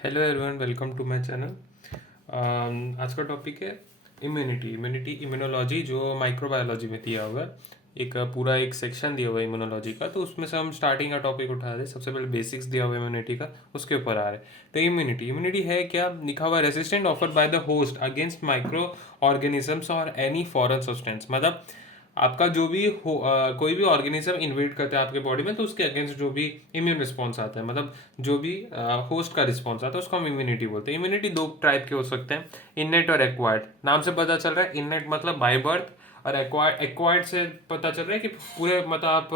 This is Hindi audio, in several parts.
Hello everyone, welcome to my channel. आज का टॉपिक है इम्यूनिटी इम्यूनोलॉजी, जो माइक्रोबायोलॉजी में दिया हुआ है। पूरा एक सेक्शन दिया हुआ है इम्यूनोलॉजी का, तो उसमें से हम स्टार्टिंग का टॉपिक उठा रहे हैं। सबसे पहले बेसिक्स दिया हुआ है इम्यूनिटी का, उसके ऊपर आ रहे हैं। तो इम्यूनिटी है क्या? लिखा हुआ resistant offer by the host against micro organisms और एनी फॉरेन सब्सटेंस। मतलब आपका जो भी कोई भी ऑर्गेनिज्म इन्वेट करता है आपके बॉडी में, तो उसके अगेंस्ट जो भी इम्यून रिस्पॉन्स आता है, मतलब जो भी होस्ट का रिस्पॉन्स आता है, उसको हम इम्यूनिटी बोलते हैं। इम्यूनिटी दो टाइप के हो सकते हैं, इननेट और एक्वायर्ड। नाम से पता चल रहा है, इननेट मतलब बाय बर्थ, और एक्वायर्ड से पता चल रहा है कि पूरे मतलब आप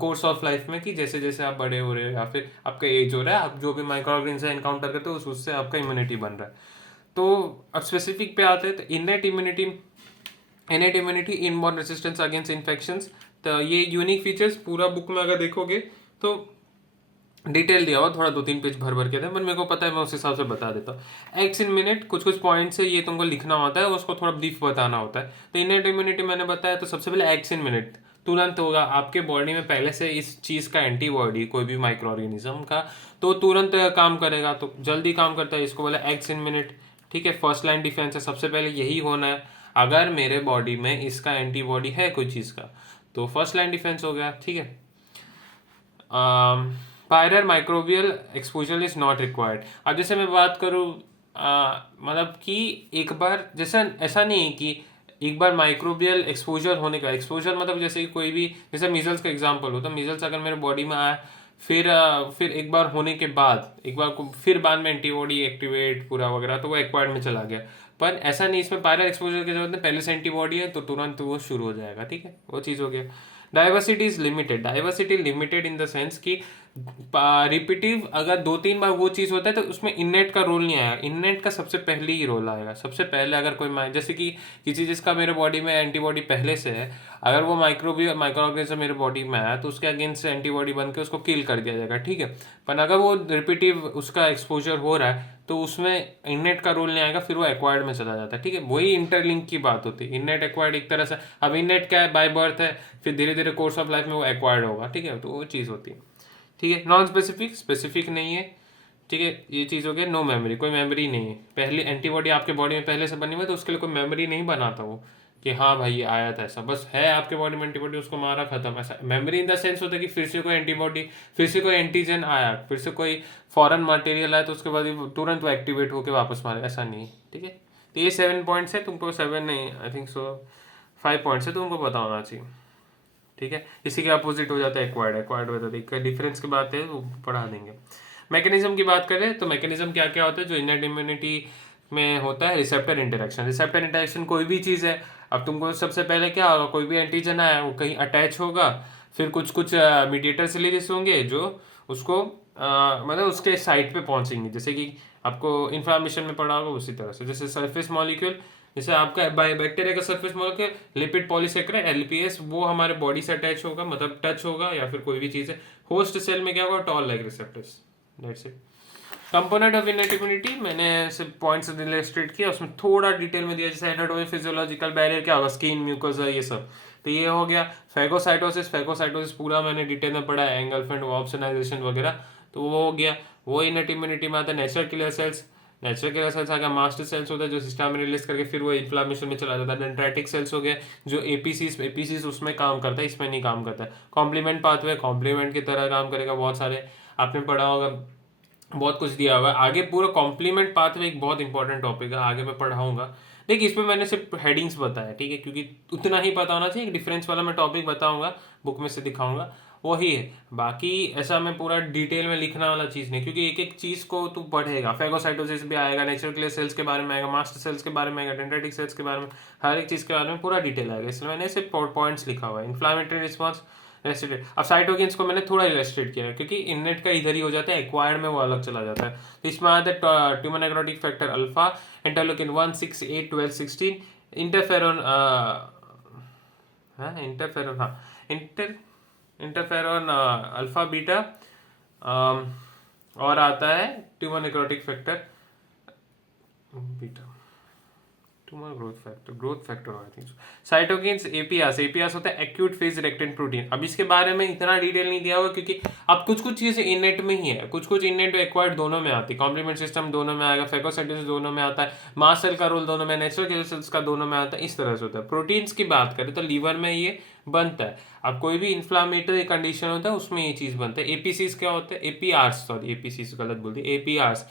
कोर्स ऑफ लाइफ में, कि जैसे जैसे आप बड़े हो रहे हो या फिर आपका एज हो रहा है, आप जो भी माइक्रो ऑर्गेनिज्म एनकाउंटर करते हो उससे आपका इम्यूनिटी बन रहा है। तो अब स्पेसिफिक पे आते हैं, तो immunity inborn resistance against infections. तो ये यूनिक फीचर्स पूरा बुक में अगर देखोगे तो डिटेल दिया हुआ, थोड़ा 2-3 पेज भर भर के थे, पर मेरे को पता है, मैं उस हिसाब से बता देता हूँ। एक्स इन मिनट कुछ कुछ पॉइंट्स है, ये तुमको लिखना होता है, उसको थोड़ा ब्रीफ बताना होता है। तो इननेट इम्यूनिटी मैंने बताया, तो सबसे पहले एक्स इन मिनट तुरंत होगा आपके बॉडी में पहले से इस चीज़ का एंटीबॉडी, कोई भी माइक्रो ऑर्गेनिज्म का, तो तुरंत काम करेगा, तो जल्दी काम करता है। इसको बोला एक्स इन मिनट। ठीक है, फर्स्ट लाइन डिफेंस है, सबसे पहले यही होना है। अगर मेरे बॉडी में इसका एंटीबॉडी है कोई चीज़ का, तो फर्स्ट लाइन डिफेंस हो गया। ठीक है, prior microbial exposure is not required. अब जैसे मैं बात करूँ, मतलब कि एक बार जैसा ऐसा नहीं है कि एक बार माइक्रोबियल एक्सपोजर होने का, एक्सपोजर मतलब जैसे कि कोई भी, जैसे मीजल्स का एग्जांपल हो, तो मीजल्स अगर मेरे बॉडी में आया, फिर एक बार होने के बाद, एक बार फिर बाद में एंटीबॉडी एक्टिवेट पूरा वगैरह, तो वो एक्वायर्ड में चला गया। पर ऐसा नहीं, इसमें पायरल एक्सपोजर की जरूरत नहीं, पहले से एंटीबॉडी है तो तुरंत वो शुरू हो जाएगा। ठीक है, वो चीज़ हो गया। Diversity limited in the sense कि रिपीटिव अगर 2-3 बार वो चीज़ होता है, तो उसमें इननेट का रोल नहीं आएगा। इननेट का सबसे पहले ही रोल आएगा। सबसे पहले अगर कोई जैसे कि किसी जिसका मेरे बॉडी में एंटीबॉडी पहले से है, अगर वो माइक्रो ऑर्गेनिज्म मेरे बॉडी में आया, तो उसके अगेंस्ट एंटीबॉडी बन के उसको किल कर दिया जाएगा। ठीक है, पर अगर वो रिपीटिव उसका एक्सपोजर हो रहा है, तो उसमें इननेट का रोल नहीं आएगा, फिर वो एक्वायर्ड में चला जाता है। ठीक है, वही इंटरलिंक की बात होती है, इननेट एक्वायर्ड एक तरह से। अब इननेट क्या है, बाय बर्थ है, फिर धीरे धीरे कोर्स ऑफ लाइफ में वो एक्वायर्ड होगा। ठीक है, तो वो चीज़ होती है। ठीक है, नॉन स्पेसिफिक, स्पेसिफिक नहीं है। ठीक है, ये चीज़ हो गया। नो मेमोरी, कोई मेमोरी नहीं है। पहले एंटीबॉडी आपके बॉडी में पहले से बनी हुई है, तो उसके लिए कोई मेमोरी नहीं बनाता वो, कि हाँ भाई ये आया था। ऐसा बस है आपके बॉडी में एंटीबॉडी, उसको मारा, खत्म। ऐसा मेमोरी इन द सेंस होता है कि फिर से कोई एंटीबॉडी, फिर से कोई एंटीजन आया, फिर से कोई फॉरेन मटेरियल आया, तो उसके बाद तुरंत वो एक्टिवेट होकर वापस मारे, ऐसा नहीं है। ठीक है, तो ये 7 पॉइंट्स है, तुमको 7 नहीं, आई थिंक सो 5 पॉइंट्स है, तुमको पता होना चाहिए। ठीक है, इसी के अपोजिट हो जाता है एक्वायर्ड। एक्वायर्ड बता दें, डिफरेंस की बात है वो पढ़ा देंगे। मैकेनिज्म की बात करें तो मैकेनिज्म क्या क्या होता है जो इननेट इम्यूनिटी में होता है। रिसेप्टर इंटरेक्शन, रिसेप्टर इंटरेक्शन कोई भी चीज़ है। अब तुमको सबसे पहले क्या होगा, कोई भी एंटीजन आया वो कहीं अटैच होगा, फिर कुछ कुछ मीडिएटर्स रिलीज होंगे जो उसको मतलब उसके साइट पे पहुंचेंगे। जैसे कि आपको इन्फ्लामेशन में पढ़ा होगा, उसी तरह से जैसे सरफेस मॉलिक्यूल, जैसे आपका बैक्टीरिया का surface molecule lipid polysaccharide LPS, वो हमारे बॉडी से अटैच होगा, मतलब टच होगा, या फिर कोई भी चीज़ है। होस्ट सेल में क्या होगा, toll like receptors. That's it. Component of innate immunity मैंने सिर्फ पॉइंट्स इलस्ट्रेट किया, उसमें थोड़ा डिटेल में दिया, जैसे एनाटॉमी, फिजियोलॉजिकल बैरियर क्या होगा, स्किन, म्यूकोसा, ये सब। तो ये हो गया। फैगोसाइटोसिस पूरा मैंने डिटेल में पढ़ा है, एंगल्फेंट ऑप्सनाइजेशन वगैरह, तो वो हो गया। वो इननेट इम्यूनिटी में आता है। Natural killer cells, natural killer cells आ गया। मास्टर सेल्स होता है जो सिस्टम में रिलीज करके फिर वो इन्फ्लामेशन में चला जाता है। डेंड्राइटिक सेल्स हो गया जो एपीसीज उसमें काम करता है, इसमें नहीं काम करता है। कॉम्प्लीमेंट पाथवे, कॉम्प्लीमेंट की तरह काम करेगा। बहुत सारे आपने पढ़ा होगा, बहुत कुछ दिया हुआ है आगे। पूरा कॉम्प्लीमेंट पाथवे एक बहुत इंपॉर्टेंट टॉपिक है, आगे मैं पढ़ाऊंगा। देखिए, इसमें मैंने सिर्फ हेडिंग्स बताया, ठीक है, क्योंकि उतना ही पता होना चाहिए। एक डिफरेंस वाला मैं टॉपिक बताऊंगा, बुक में से दिखाऊंगा, वही है। बाकी ऐसा मैं पूरा डिटेल में लिखने वाला चीज़ नहीं, क्योंकि एक एक चीज़ को तू पढ़ेगा। फेगोसाइटोसिस भी आएगा, नेचुरल किलर सेल्स के बारे में आएगा, मास्टर सेल्स के बारे में आएगा, डेंड्राइटिक सेल्स के बारे में, हर एक चीज़ के बारे में पूरा डिटेल आएगा। इसलिए मैंने सिर्फ पॉइंट्स लिखा हुआ है। Inflammatory response, restricted. अब साइटोकिन्स को मैंने थोड़ा इलस्ट्रेट किया है, क्योंकि इननेट का इधर ही हो जाता है, एक्वायर्ड में वो अलग चला जाता है। तो इसमें आता है tumour necrotic factor alpha, interleukin 1, 6, 8, 12, 16, interferon, हाँ इंटरफेरोन, हाँ इंटरफेरोन अल्फा बीटा, और आता है tumour necrotic factor beta. Tumour growth factor I think. Cytokines, APRs होता है एक्यूट फेज रिएक्टेंट प्रोटीन। अब इसके बारे में इतना डिटेल नहीं दिया हुआ क्योंकि अब कुछ कुछ चीजें इनेट में ही है, कुछ कुछ इनेट एक्वायर्ड दोनों में आती है। कॉम्प्लीमेंट सिस्टम दोनों में आएगा, फेगोसाइटोसिस दोनों में आता है, मास्ट सेल का रोल दोनों में, नेचुरल किलर सेल्स का दोनों में आता है। इस तरह से होता है। प्रोटीन्स की बात करें तो लीवर में ये बनता है। अब कोई भी इन्फ्लामेटरी कंडीशन होता है उसमें ये चीज बनता है। एपीसीस क्या होता है, एपीआरस, सॉरी एपीसीस गलत बोल दी, एपीआरस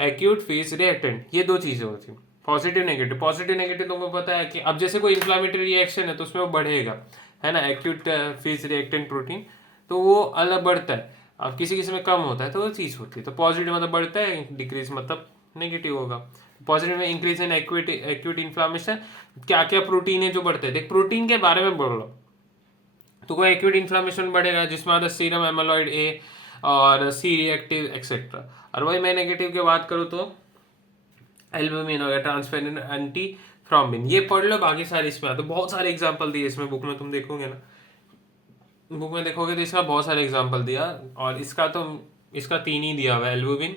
एक्यूट फेज रिएक्टेंट। ये दो चीजें होती हैं, पॉजिटिव नेगेटिव। पॉजिटिव नेगेटिव तुमको पता है कि अब जैसे कोई इन्फ्लामेटरी रिएक्शन है तो उसमें वो बढ़ेगा, है ना, एक्यूट फेज रिएक्टेंट प्रोटीन, तो वो अलग बढ़ता है। अब किसी किसी में कम होता है तो वो चीज होती है। तो पॉजिटिव मतलब बढ़ता है, डिक्रीज मतलब नेगेटिव होगा। पॉजिटिव में इंक्रीज इन एक्यूट इन्फ्लामेशन। क्या क्या प्रोटीन है जो बढ़ते हैं, देख प्रोटीन के बारे में बोल रहा हूँ। तो कोई एक्यूट इन्फ्लामेशन बढ़ेगा जिसमें आता है सीरम एमाइलॉइड ए और सी रिएक्टिव एक्सेट्रा। और वही मैं नेगेटिव की बात करूँ तो एल्बुमिन हो गया, ट्रांसफेरिन, एंटी थ्रोम्बिन, ये पढ़ लो। बाकी सारे इसमें आते, बहुत सारे एग्जांपल दिए इसमें, बुक में तुम देखोगे ना, बुक में देखोगे तो इसका बहुत सारे एग्जांपल दिया। और इसका 3 ही दिया हुआ है, एल्बुमिन,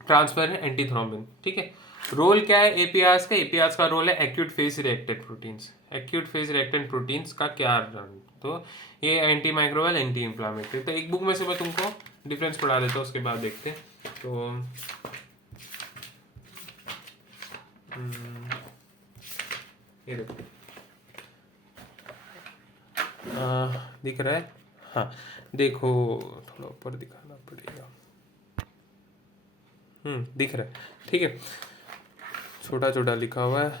ट्रांसफेरिन, एंटी थ्रोम्बिन। ठीक है। रोल क्या है एपीआरस का, एपीआरस का रोल है acute phase reactant proteins. Acute phase reactant proteins का क्या रोल, तो ये एंटी माइक्रोबियल, एंटी इंफ्लामेटरी। तो एक बुक में से मैं तुमको डिफरेंस पढ़ा देता हूँ, उसके बाद देखते हैं। तो ये देखो, दिख रहा है, हाँ देखो, थोड़ा ऊपर दिखाना पड़ेगा। दिख रहा है, ठीक है, छोटा छोटा लिखा हुआ है,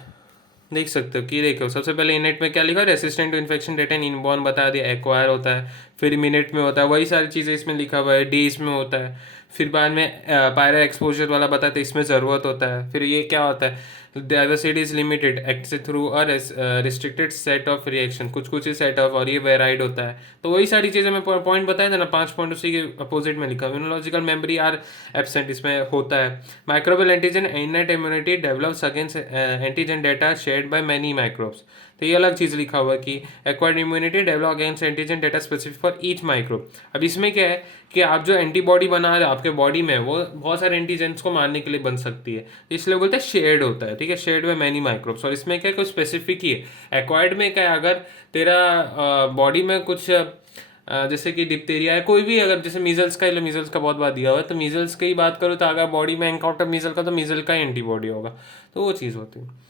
देख सकते हो कि देखो सबसे पहले इनेट में क्या लिखा है, resistant to infection data inborn बता दिया, एक्वायर होता है, फिर मिनट में होता है, वही सारी चीज़ें इसमें लिखा हुआ है, डेज में होता है, फिर बाद में पायरल एक्सपोजर वाला बताते इसमें ज़रूरत होता है, फिर ये क्या होता है, diversity is limited act through a restricted set of reaction, कुछ कुछ ही सेट ऑफ, और ये वेराइड होता है। तो वही सारी चीज़ें मैं पॉइंट बताया था ना, 5 पॉइंट उसी के अपोजिट में लिखा। इम्यूनोलॉजिकल मेमोरी आर एब्सेंट, इसमें होता है। Microbial antigen, innate immunity develops against antigen data shared by many microbes. तो ये अलग चीज़ लिखा हुआ है कि acquired immunity develop against antigen data specific for each microbe. अब इसमें क्या है कि आप जो एंटीबॉडी बना रहे हो आपके बॉडी में, वो बहुत सारे एंटीजेंस को मारने के लिए बन सकती है, इसलिए बोलते हैं शेयर्ड होता है। ठीक है, शेयर्ड बाय मैनी माइक्रोब्स। और इसमें क्या है, कोई स्पेसिफिक ही है। एक्वायर्ड में क्या है, अगर तेरा बॉडी में कुछ जैसे कि डिप्थीरिया है, कोई भी, अगर जैसे मीजल्स का, मीजल्स का बहुत बात दिया हुआ है, तो मीजल्स की बात करो तो अगर बॉडी में एनकाउंटर मीजल का, तो मीजल का ही एंटीबॉडी होगा, तो वो चीज़ होती है।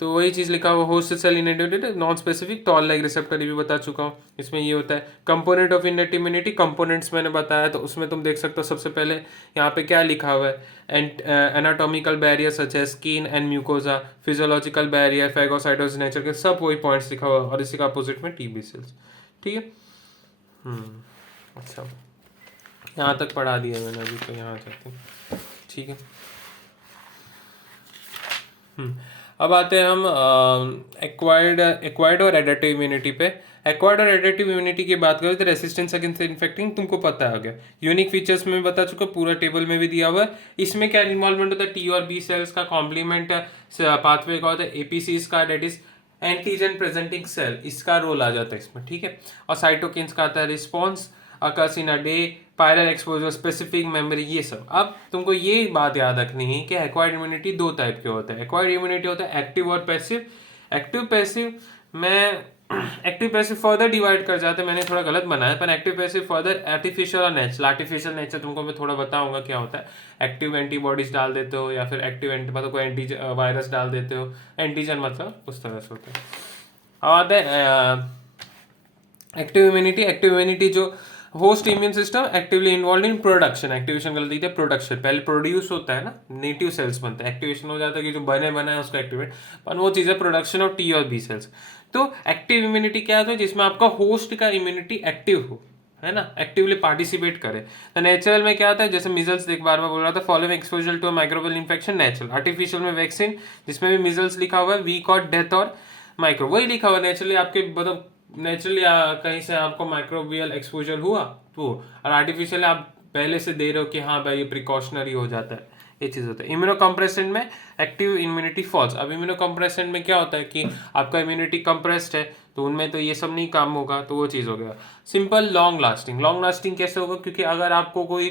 तो वही चीज़ लिखा हुआ, होस्ट सेल इनेटिविटी, non specific toll like receptor, ये भी बता चुका हूँ। इसमें ये होता है component of innate immunity, components मैंने बताया, तो उसमें तुम देख सकते हो सबसे पहले यहाँ पे क्या लिखा हुआ है, एनाटॉमिकल बैरियर सच है skin and mucosa, physiological barrier, phagocytosis, nature के सब वही पॉइंट्स लिखा हुआ है, और इसी का अपोजिट में टीबी सेल्स। ठीक है, अच्छा, यहाँ तक पढ़ा दिया मैंने अभी, तो यहाँ जाते हैं। ठीक है, अब आते हैं हम एक्वायर्ड और एडेप्टिव इम्यूनिटी पे। एक्वायर्ड और एडेप्टिव इम्यूनिटी की बात करें तो रेसिस्टेंस अगेंस्ट इन्फेक्टिंग तुमको पता आ गया, यूनिक फीचर्स में बता चुका, पूरा टेबल में भी दिया हुआ है। इसमें क्या इन्वॉल्वमेंट होता है, टी और बी सेल्स का, कॉम्प्लीमेंट पाथवे का होता है, एपीसीज का, that is antigen presenting cell, इसका रोल आ जाता है इसमें। ठीक है, और साइटोकिन्स का आता है response, occurs in a day, prior exposure, specific memory, ये सब। अब तुमको ये बात याद रखनी है कि एक्वायर्ड इम्यूनिटी 2 टाइप के होता है। एक्वायर्ड इम्यूनिटी होता है एक्टिव और पैसिव। एक्टिव पैसिव में एक्टिव पैसिव फर्दर डिवाइड कर जाते हैं, मैंने थोड़ा गलत बनाया, पर एक्टिव पैसिव फर्दर आर्टिफिशियल और नेचुरल। आर्टिफिशियल नेचर तुमको मैं थोड़ा बताऊंगा क्या होता है। एक्टिव एंटीबॉडीज डाल देते हो, या फिर एक्टिव मतलब कोई एंटीजन वायरस डाल देते हो, एंटीजन मतलब उस तरह से होता है। अब आता है एक्टिव इम्यूनिटी। एक्टिव इम्यूनिटी जो host immune system actively involve in production, activation गलती है, प्रोडक्शन पहले प्रोड्यूस होता है ना, नेटिव सेल्स बनते हैं, एक्टिवेशन हो जाता है कि जो बने है उसको एक्टिवेट, पर वो चीज़ है प्रोडक्शन ऑफ टी और बी सेल्स। तो एक्टिव इम्यूनिटी क्या होता है, जिसमें आपका होस्ट का इम्यूनिटी एक्टिव हो, है ना, एक्टिवली पार्टिसिपेट करे। तो नेचुरल में क्या होता है, जैसे मिजल्स एक बार मैं बोल रहा था, following exposure to microbial infection natural. Artificial में वैक्सीन, जिसमें भी मिजल्स लिखा हुआ है, वीक और डेथ और माइक्रो, वही लिखा हुआ है नेचुरली, आपके मतलब नेचुरली कहीं से आपको माइक्रोबियल एक्सपोजर हुआ तो, और आर्टिफिशियल आप पहले से दे रहे हो कि हाँ भाई ये प्रिकॉशनरी हो जाता है, ये चीज़ होता है। इम्यूनोकम्प्रेसेंट में एक्टिव इम्यूनिटी फॉल्स। अब इम्यूनोकम्प्रेसेंट में क्या होता है कि आपका इम्यूनिटी कंप्रेस्ड है, तो उनमें तो ये सब नहीं काम होगा, तो वो चीज़ हो गया। Simple long lasting. Long lasting कैसे होगा, क्योंकि अगर आपको कोई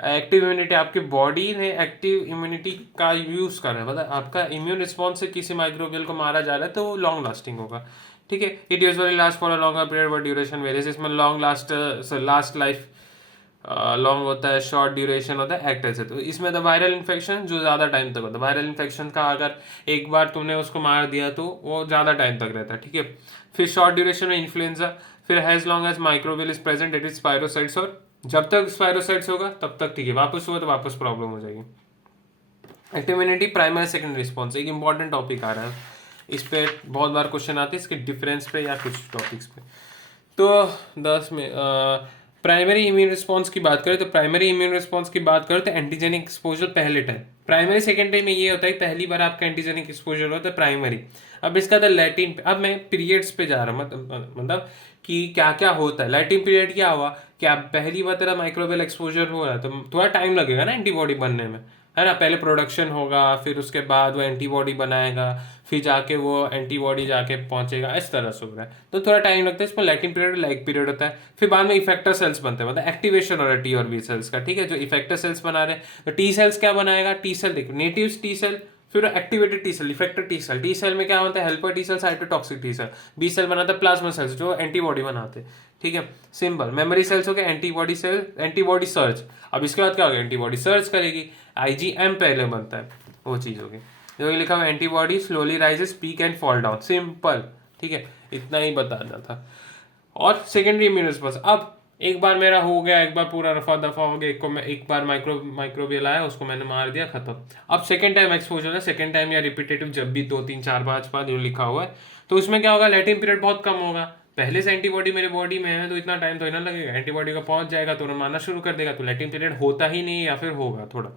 एक्टिव इम्यूनिटी, आपकी बॉडी ने एक्टिव इम्यूनिटी का यूज कर रहा है, मतलब आपका इम्यून रिस्पॉन्स से किसी माइक्रोबियल को मारा जा रहा है तो वो लॉन्ग लास्टिंग होगा, ठीक है। It usually last for a longer period but duration various, इसमें लॉन्ग लास्ट लाइफ लॉन्ग होता है, शॉर्ट ड्यूरेशन होता है, एक्ट ऐसे। तो इसमें द वायरल इन्फेक्शन जो ज़्यादा टाइम तक होता है, वायरल इन्फेक्शन का अगर एक बार तुमने उसको मार दिया तो वो ज़्यादा टाइम तक रहता है, ठीक है। फिर शॉर्ट ड्यूरेशन में इन्फ्लुएंजा, फिर has long as microbial is present it is spirocytes, और जब तक स्पायरोसाइट्स होगा तब तक ठीक है, वापस हुआ तो वापस प्रॉब्लम हो जाएगी। Active immunity primary secondary response, एक इंपॉर्टेंट टॉपिक आ रहा है, इस पे बहुत बार क्वेश्चन आते हैं इसके डिफरेंस पे या कुछ टॉपिक्स पे। तो 10 में प्राइमरी इम्यून रिस्पॉन्स की बात करें तो प्राइमरी इम्यून रिस्पॉन्स की बात करें तो एंटीजेनिक एक्सपोजर पहले टाइम, प्राइमरी सेकेंडरी में ये होता है पहली बार आपका एंटीजेनिक एक्सपोजर होता है प्राइमरी। अब इसका था लैटिन, अब मैं पीरियड्स पे जा रहा हूँ, मतलब कि क्या क्या होता है। लैटिन पीरियड क्या हुआ कि आप पहली बार तेरा माइक्रोबियल एक्सपोजर हो रहा है तो थोड़ा टाइम लगेगा ना एंटीबॉडी बनने में, है ना। पहले प्रोडक्शन होगा, फिर उसके बाद वो एंटीबॉडी बनाएगा, फिर जाके वो एंटीबॉडी जाके पहुंचेगा, इस तरह से होगा, तो थोड़ा टाइम लगता है। इसमें लैटिन पीरियड लैग पीरियड होता है। फिर बाद में इफेक्टर सेल्स बनते हैं, मतलब एक्टिवेशन हो रहा है टी और बी सेल्स का, ठीक है। जो इफेक्टर सेल्स बना रहे हैं तो टी सेल्स क्या बनाएगा, टी सेल देखो, नेटिव टी सेल, फिर activated T cell, effector T cell. T cell में क्या होता है, helper T cell, cytotoxic T cell. B cell बनाता है प्लाज्मा सेल्स जो एंटीबॉडी बनाते हैं, ठीक है, सिंपल। मेमोरी सेल्स हो गए एंटीबॉडी सेल, एंटीबॉडी सर्च। अब इसके बाद क्या होगा, एंटीबॉडी सर्च करेगी, आईजीएम पहले बनता है, वो चीज होगी जो लिखा हुआ antibody slowly rises peak and fall down, simple, ठीक है, इतना ही बताना था। और सेकेंडरी इम्यून रिस्पॉन्स, अब एक बार मेरा हो गया, एक बार पूरा रफा दफा हो गया, एक बार माइक्रोबियल आया उसको मैंने मार दिया, खत्म। अब सेकेंड टाइम एक्सपोजर है, सेकेंड टाइम या रिपीटेटिव जब भी 2 3 4 5 बार यूँ लिखा हुआ है, तो उसमें क्या होगा, लैटिन पीरियड बहुत कम होगा। पहले से एंटीबॉडी मेरे बॉडी में है तो इतना टाइम तो इतना लगेगा, एंटीबॉडी का पहुंच जाएगा तो मारना शुरू कर देगा, तो लैटिन पीरियड होता ही नहीं या फिर होगा थोड़ा।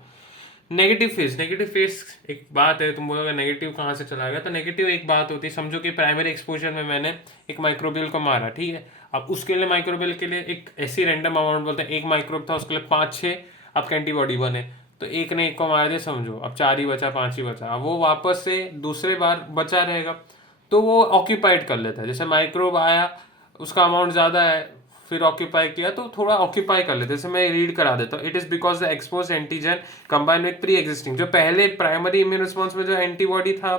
नेगेटिव फेस, नेगेटिव फेस एक बात है, तुम बोलोगे नेगेटिव कहाँ से चला गया, तो नेगेटिव एक बात होती है, समझो कि प्राइमरी एक्सपोजर में मैंने एक माइक्रोबियल को मारा, ठीक है। अब उसके लिए माइक्रोबियल के लिए एक ऐसी रैंडम अमाउंट बोलते हैं, एक माइक्रोब था उसके लिए 5-6 आपके एंटीबॉडी बने, तो एक ने एक को मार दिया समझो, अब 4 ही बचा, 5 ही बचा, अब वो वापस से दूसरे बार बचा रहेगा तो वो ऑक्यूपाइड कर लेता है। जैसे माइक्रोब आया उसका अमाउंट ज़्यादा है, फिर ऑक्यूपाई किया तो थोड़ा ऑक्यूपाई कर लेते, जैसे मैं रीड करा देता हूँ। It is because the expose antigen combine with pre existing, जो पहले प्राइमरी इम्यून रिस्पॉन्स में जो एंटीबॉडी था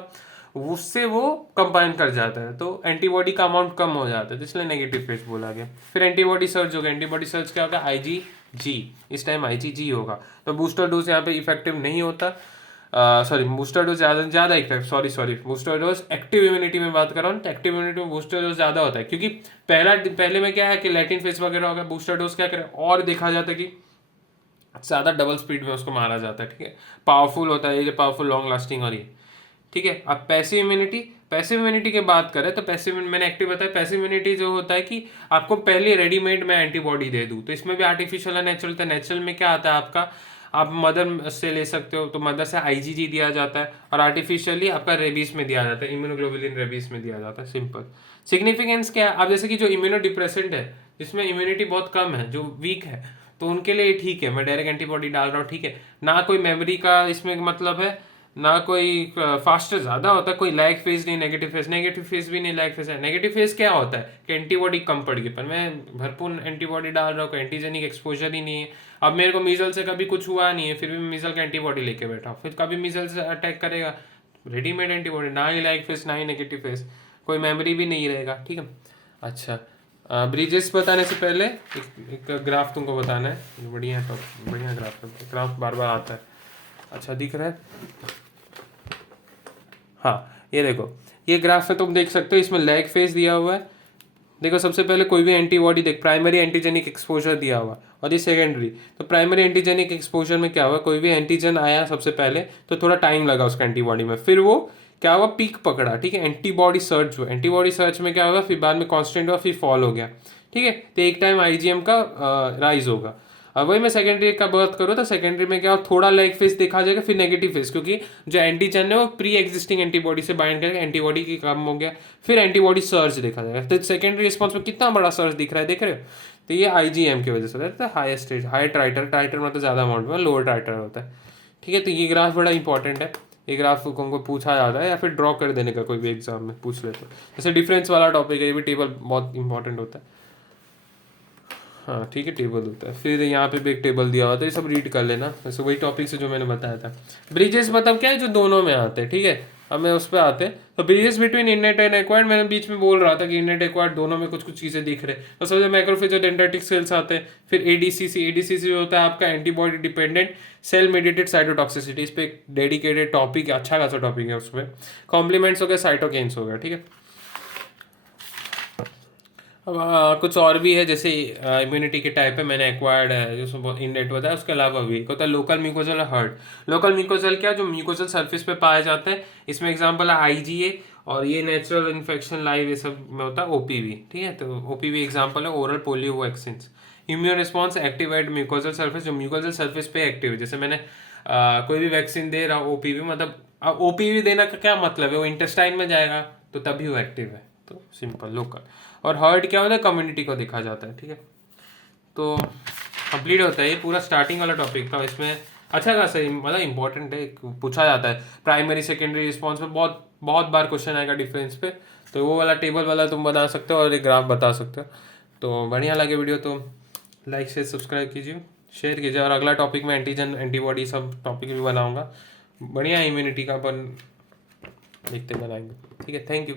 उससे वो कंबाइन कर जाता है, तो एंटीबॉडी का अमाउंट कम हो जाता है, तो इसलिए नेगेटिव फेज बोला गया। फिर एंटीबॉडी सर्च होगा, एंटीबॉडी सर्च क्या होगा, IgG, इस टाइम IgG होगा। तो बूस्टर डोज यहाँ पे इफेक्टिव नहीं होता, सॉरी बूस्टर डोज ज़्यादा effect, sorry booster dose active immunity में बात कर रहा हूँ, तो एक्टिव इम्यूनिटी में बूस्टर डोज ज़्यादा होता है, क्योंकि पहले में क्या है कि लैटिन फेज वगैरह होगा, बूस्टर डोज क्या करे, और देखा जाता है कि ज़्यादा डबल स्पीड में उसको मारा जाता है, ठीक है, पावरफुल होता है, ये पावरफुल लॉन्ग लास्टिंग और ये, ठीक है। अब पैसिव इम्यूनिटी, पैसिव इम्यूनिटी की बात करें तो पैसिव, मैंने एक्टिव बताया, पैसिव इम्यूनिटी जो होता है कि आपको पहले रेडीमेड में एंटीबॉडी दे दूँ, तो इसमें भी आर्टिफिशियल है नेचुरल, तो नेचुरल में क्या आता है आपका, आप मदर से ले सकते हो, तो मदर से IgG दिया जाता है, और आर्टिफिशियली आपका रेबीज में दिया जाता है, इम्यूनोग्लोबुलिन रेबीज में दिया जाता है, सिंपल। सिग्निफिकेंस क्या है, अब जैसे कि जो इम्यूनो डिप्रेसेंट है जिसमें इम्यूनिटी बहुत कम है, जो वीक है, तो उनके लिए ठीक है, मैं डायरेक्ट एंटीबॉडी डाल रहा हूँ, ठीक है, ना कोई मेमोरी का इसमें मतलब है, ना कोई फास्टर ज़्यादा होता है, कोई लैग फेज नहीं, नेगेटिव फेज भी नहीं, लैग फेज है। नेगेटिव फेज क्या होता है कि एंटीबॉडी कम पड़ गई, पर मैं भरपूर एंटीबॉडी डाल रहा हूँ, कोई एंटीजेनिक एक्सपोजर ही नहीं है। अब मेरे को मीजल से कभी कुछ हुआ नहीं है, फिर भी मीजल का एंटीबॉडी लेके बैठा हूँ, फिर कभी मीजल से अटैक करेगा, रेडीमेड एंटीबॉडी, ना ही लैग फेज ना ही नेगेटिव फेज, कोई मेमोरी भी नहीं रहेगा, ठीक है। अच्छा, ब्रिजेस बताने से पहले एक ग्राफ तुमको बताना है, बढ़िया है, तो बढ़िया ग्राफ बार बार आता है, अच्छा दिख रहा है, हाँ ये देखो, ये ग्राफ में तुम देख सकते हो, इसमें लैग फेज दिया हुआ है, देखो सबसे पहले कोई भी एंटीबॉडी देख, प्राइमरी एंटीजेनिक एक्सपोजर दिया हुआ और ये सेकेंडरी। तो प्राइमरी एंटीजेनिक एक्सपोजर में क्या हुआ, कोई भी एंटीजन आया सबसे पहले तो थोड़ा टाइम लगा उसका एंटीबॉडी में, फिर वो क्या हुआ, पीक पकड़ा, ठीक है, एंटीबॉडी सर्च हुआ, एंटीबॉडी सर्च में क्या होगा, फिर बाद में कॉन्स्टेंट हुआ, फिर फॉल हो गया, ठीक है, तो एक टाइम IgM का राइज होगा। अब वही मैं सेकेंडरी का बात करूँ तो सेकेंडरी में क्या थोड़ा लैग फेज देखा जाएगा, फिर नेगेटिव फेज, क्योंकि जो एंटीजन है वो प्री एग्जिस्टिंग एंटीबॉडी से बाइंड करके एंटीबॉडी की कम हो गया, फिर एंटीबॉडी सर्च देखा जाएगा। तो सेकेंडरी रिस्पॉन्स में कितना बड़ा सर्च दिख रहा है, देख रहे हो, तो ये IgM की वजह से होता है, हाई स्टेज, हाई ट्राइटर, ट्राइटर मतलब ज़्यादा अमाउंट में, लोअर ट्राइटर होता है, ठीक है। तो ये ग्राफ बड़ा इंपॉर्टेंट है, ये ग्राफ को पूछा जाता है या फिर ड्रॉ कर देने का कोई भी एग्जाम में पूछ ले तो, जैसे डिफरेंस वाला टॉपिक है, ये भी टेबल बहुत इंपॉर्टेंट होता है। हाँ ठीक है, टेबल होता है, फिर यहाँ पे भी एक टेबल दिया हुआ था, ये सब रीड कर लेना, वैसे वही टॉपिक से जो मैंने बताया था। ब्रिजेस मतलब क्या है, जो दोनों में आते हैं, ठीक है। अब मैं उस पर आते हैं, तो bridges between innate and acquired, मैंने बीच में बोल रहा था कि इननेट एक्वायर्ड दोनों में कुछ कुछ चीज़ें दिख रहे हैं, तो सबसे मैक्रोफेज और डेंड्राइटिक सेल्स आते हैं। फिर एडीसीसी, एडीसीसी होता है आपका antibody dependent cell mediated cytotoxicity, इस पर एक डेडिकेटेड टॉपिक है, अच्छा खासा टॉपिक है उसमें। कॉम्प्लीमेंट्स हो गया, साइटोकेन्स हो गया, ठीक है। अब कुछ और भी है, जैसे इम्यूनिटी के टाइप है, मैंने एक्वायर्ड है जो इननेट बताया, उसके अलावा भी एक होता है लोकल म्यूकोजल और हर्ड। लोकल म्यूकोजल क्या, जो म्यूकोजल सरफेस पे पाए जाते हैं, इसमें एग्जांपल है आईजीए, और ये नेचुरल इन्फेक्शन लाइव ये सब में होता है ओपीवी, ठीक है। तो ओपीवी एग्जांपल है oral polio vaccine. Immune response activate mucosal surface, जो म्यूकोजल सरफेस पे एक्टिव है, जैसे मैंने कोई भी वैक्सीन दे रहा हूँ ओपीवी, मतलब ओपीवी देना का क्या मतलब है, वो इंटेस्टाइन में जाएगा तो तभी वो एक्टिव है, तो सिंपल लोकल। और हर्ड क्या होता है, कम्युनिटी को देखा जाता है, ठीक है। तो कंप्लीट होता है, ये पूरा स्टार्टिंग वाला टॉपिक था, इसमें अच्छा खासा मतलब इंपॉर्टेंट है, पूछा जाता है प्राइमरी सेकेंडरी रिस्पॉन्स पे, बहुत बहुत बार क्वेश्चन आएगा डिफरेंस पे, तो वो वाला टेबल वाला तुम बना सकते हो और एक ग्राफ बता सकते हो। तो बढ़िया लगे वीडियो तो लाइक शेयर सब्सक्राइब कीजिए, शेयर कीजिए, और अगला टॉपिक में एंटीजन एंटीबॉडी सब टॉपिक भी बनाऊंगा, बढ़िया इम्यूनिटी का अपन देखते बनाएंगे, ठीक है। Thank you.